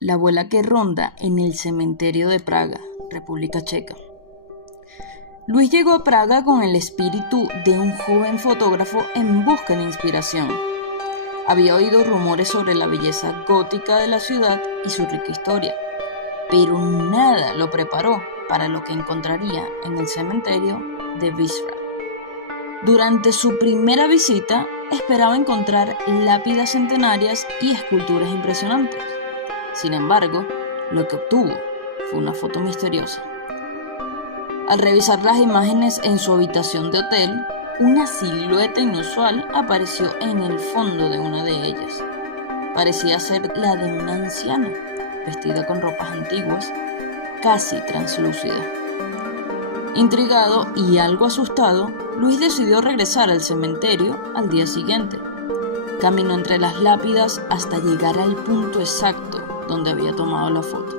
la abuela que ronda en el cementerio de Praga, República Checa. Luis llegó a Praga con el espíritu de un joven fotógrafo en busca de inspiración. Había oído rumores sobre la belleza gótica de la ciudad y su rica historia, pero nada lo preparó para lo que encontraría en el cementerio de Vyšehrad. Durante su primera visita, esperaba encontrar lápidas centenarias y esculturas impresionantes. Sin embargo, lo que obtuvo fue una foto misteriosa. Al revisar las imágenes en su habitación de hotel, una silueta inusual apareció en el fondo de una de ellas. Parecía ser la de una anciana, vestida con ropas antiguas, casi translúcida. Intrigado y algo asustado, Luis decidió regresar al cementerio al día siguiente. Caminó entre las lápidas hasta llegar al punto exacto donde había tomado la foto.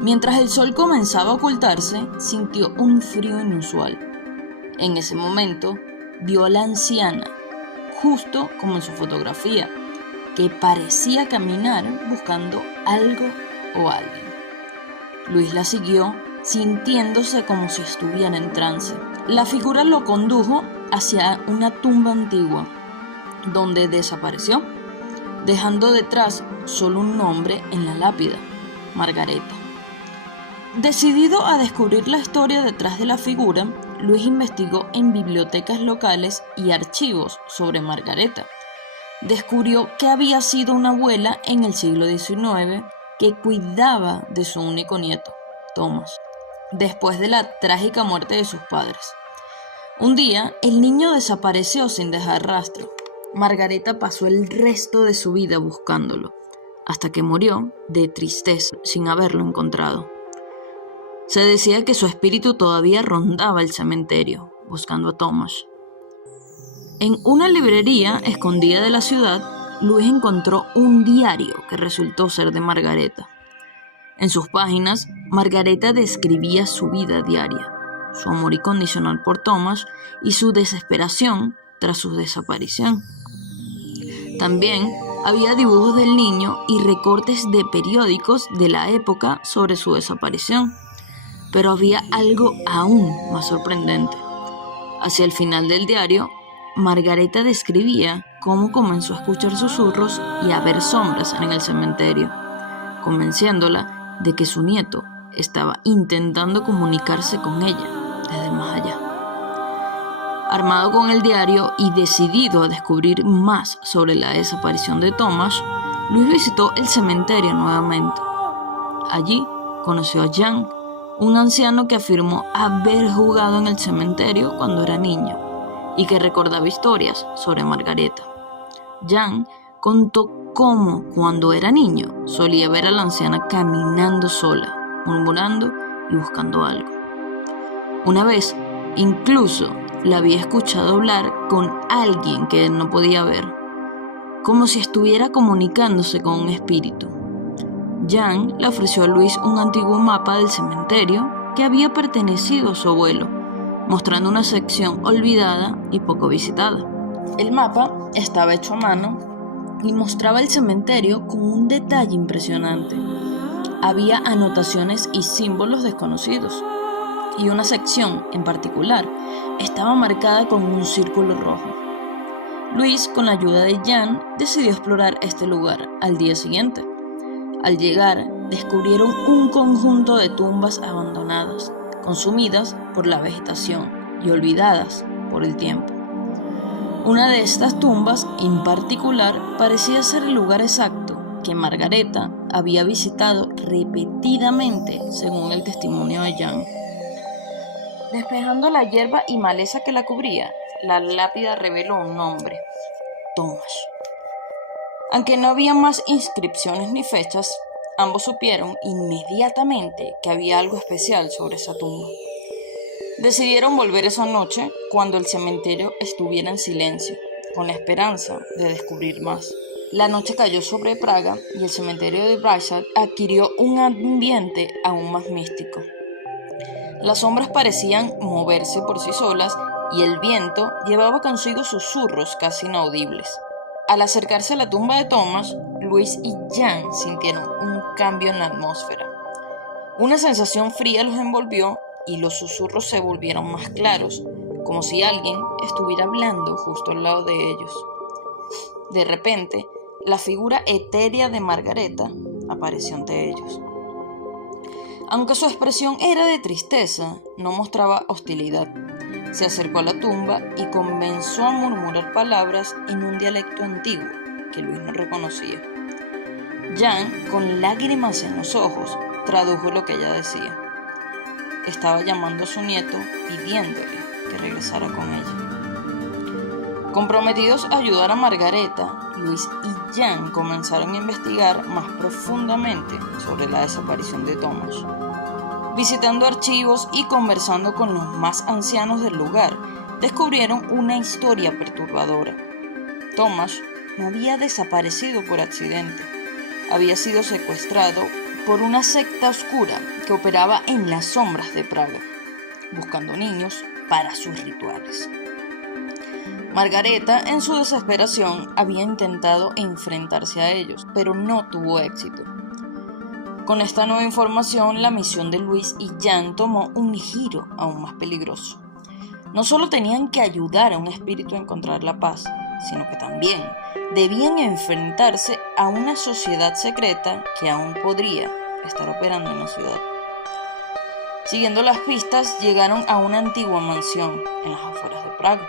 Mientras el sol comenzaba a ocultarse, sintió un frío inusual. En ese momento, vio a la anciana, justo como en su fotografía, que parecía caminar buscando algo o alguien. Luis la siguió, sintiéndose como si estuviera en trance. La figura lo condujo hacia una tumba antigua, donde desapareció, dejando detrás solo un nombre en la lápida: Margareta. Decidido a descubrir la historia detrás de la figura, Luis investigó en bibliotecas locales y archivos sobre Margareta. Descubrió que había sido una abuela en el siglo XIX que cuidaba de su único nieto, Thomas, después de la trágica muerte de sus padres. Un día, el niño desapareció sin dejar rastro. Margareta pasó el resto de su vida buscándolo, hasta que murió de tristeza sin haberlo encontrado. Se decía que su espíritu todavía rondaba el cementerio, buscando a Thomas. En una librería escondida de la ciudad, Luis encontró un diario que resultó ser de Margareta. En sus páginas, Margareta describía su vida diaria, su amor incondicional por Thomas y su desesperación tras su desaparición. También había dibujos del niño y recortes de periódicos de la época sobre su desaparición. Pero había algo aún más sorprendente. Hacia el final del diario, Margareta describía cómo comenzó a escuchar susurros y a ver sombras en el cementerio, convenciéndola de que su nieto estaba intentando comunicarse con ella desde el más allá. Armado con el diario y decidido a descubrir más sobre la desaparición de Thomas, Luis visitó el cementerio nuevamente. Allí conoció a Jan, un anciano que afirmó haber jugado en el cementerio cuando era niño y que recordaba historias sobre Margareta. Jan contó cómo, cuando era niño, solía ver a la anciana caminando sola, murmurando y buscando algo. Una vez, incluso, la había escuchado hablar con alguien que él no podía ver, como si estuviera comunicándose con un espíritu. Jan le ofreció a Luis un antiguo mapa del cementerio que había pertenecido a su abuelo, mostrando una sección olvidada y poco visitada. El mapa estaba hecho a mano y mostraba el cementerio con un detalle impresionante. Había anotaciones y símbolos desconocidos, y una sección en particular estaba marcada con un círculo rojo. Luis, con la ayuda de Jan, decidió explorar este lugar al día siguiente. Al llegar, descubrieron un conjunto de tumbas abandonadas, consumidas por la vegetación y olvidadas por el tiempo. Una de estas tumbas, en particular, parecía ser el lugar exacto que Margareta había visitado repetidamente, según el testimonio de Jan. Despejando la hierba y maleza que la cubría, la lápida reveló un nombre: Thomas. Aunque no había más inscripciones ni fechas, ambos supieron inmediatamente que había algo especial sobre esa tumba. Decidieron volver esa noche cuando el cementerio estuviera en silencio, con la esperanza de descubrir más. La noche cayó sobre Praga y el cementerio de Vyšehrad adquirió un ambiente aún más místico. Las sombras parecían moverse por sí solas y el viento llevaba consigo susurros casi inaudibles. Al acercarse a la tumba de Thomas, Luis y Jan sintieron un cambio en la atmósfera. Una sensación fría los envolvió y los susurros se volvieron más claros, como si alguien estuviera hablando justo al lado de ellos. De repente, la figura etérea de Margareta apareció ante ellos. Aunque su expresión era de tristeza, no mostraba hostilidad. Se acercó a la tumba y comenzó a murmurar palabras en un dialecto antiguo que Luis no reconocía. Jan, con lágrimas en los ojos, tradujo lo que ella decía. Estaba llamando a su nieto pidiéndole que regresara con ella. Comprometidos a ayudar a Margareta, Luis y Jan comenzaron a investigar más profundamente sobre la desaparición de Thomas. Visitando archivos y conversando con los más ancianos del lugar, descubrieron una historia perturbadora. Thomas no había desaparecido por accidente. Había sido secuestrado por una secta oscura que operaba en las sombras de Praga, buscando niños para sus rituales. Margareta, en su desesperación, había intentado enfrentarse a ellos, pero no tuvo éxito. Con esta nueva información, la misión de Luis y Jan tomó un giro aún más peligroso. No solo tenían que ayudar a un espíritu a encontrar la paz, sino que también debían enfrentarse a una sociedad secreta que aún podría estar operando en la ciudad. Siguiendo las pistas, llegaron a una antigua mansión en las afueras de Praga.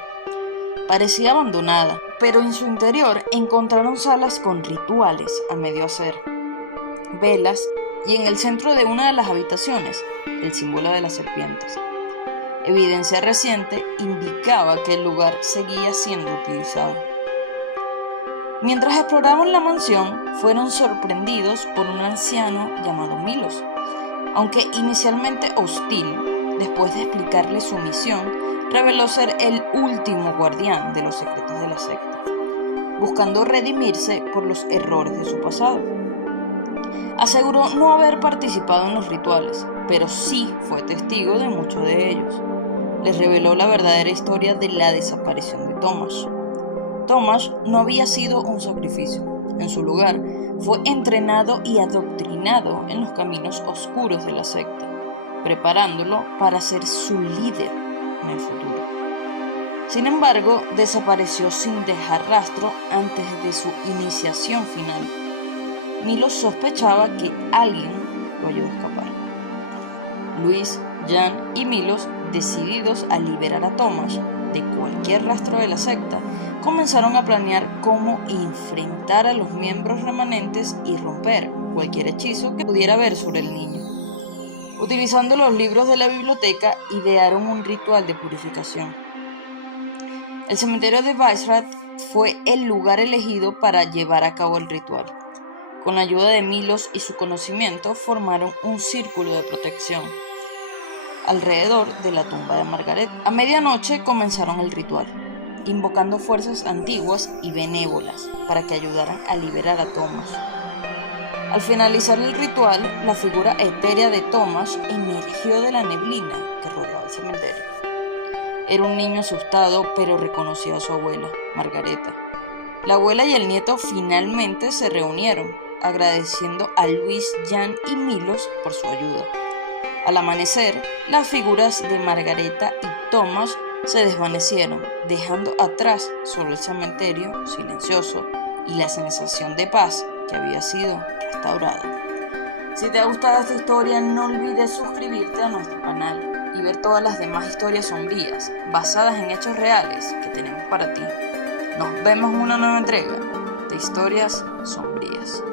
Parecía abandonada, pero en su interior encontraron salas con rituales a medio hacer, velas y en el centro de una de las habitaciones, el símbolo de las serpientes. Evidencia reciente indicaba que el lugar seguía siendo utilizado. Mientras exploraban la mansión, fueron sorprendidos por un anciano llamado Milos. Aunque inicialmente hostil, después de explicarle su misión, reveló ser el último guardián de los secretos de la secta, buscando redimirse por los errores de su pasado. Aseguró no haber participado en los rituales, pero sí fue testigo de muchos de ellos. Les reveló la verdadera historia de la desaparición de Thomas. Thomas no había sido un sacrificio. En su lugar, fue entrenado y adoctrinado en los caminos oscuros de la secta, preparándolo para ser su líder en el futuro. Sin embargo, desapareció sin dejar rastro antes de su iniciación final. Milos sospechaba que alguien lo ayudó a escapar. Luis, Jan y Milos, decididos a liberar a Thomas de cualquier rastro de la secta, comenzaron a planear cómo enfrentar a los miembros remanentes y romper cualquier hechizo que pudiera haber sobre el niño. Utilizando los libros de la biblioteca, idearon un ritual de purificación. El cementerio de Weissrath fue el lugar elegido para llevar a cabo el ritual. Con la ayuda de Milos y su conocimiento, formaron un círculo de protección alrededor de la tumba de Margaret. A medianoche comenzaron el ritual, invocando fuerzas antiguas y benévolas para que ayudaran a liberar a Thomas. Al finalizar el ritual, la figura etérea de Thomas emergió de la neblina que rodeaba el cementerio. Era un niño asustado, pero reconocía a su abuela, Margareta. La abuela y el nieto finalmente se reunieron, agradeciendo a Luis, Jan y Milos por su ayuda. Al amanecer, las figuras de Margareta y Thomas se desvanecieron, dejando atrás solo el cementerio silencioso y la sensación de paz que había sido restaurada. Si te ha gustado esta historia, no olvides suscribirte a nuestro canal y ver todas las demás historias sombrías basadas en hechos reales que tenemos para ti. Nos vemos en una nueva entrega de Historias Sombrías.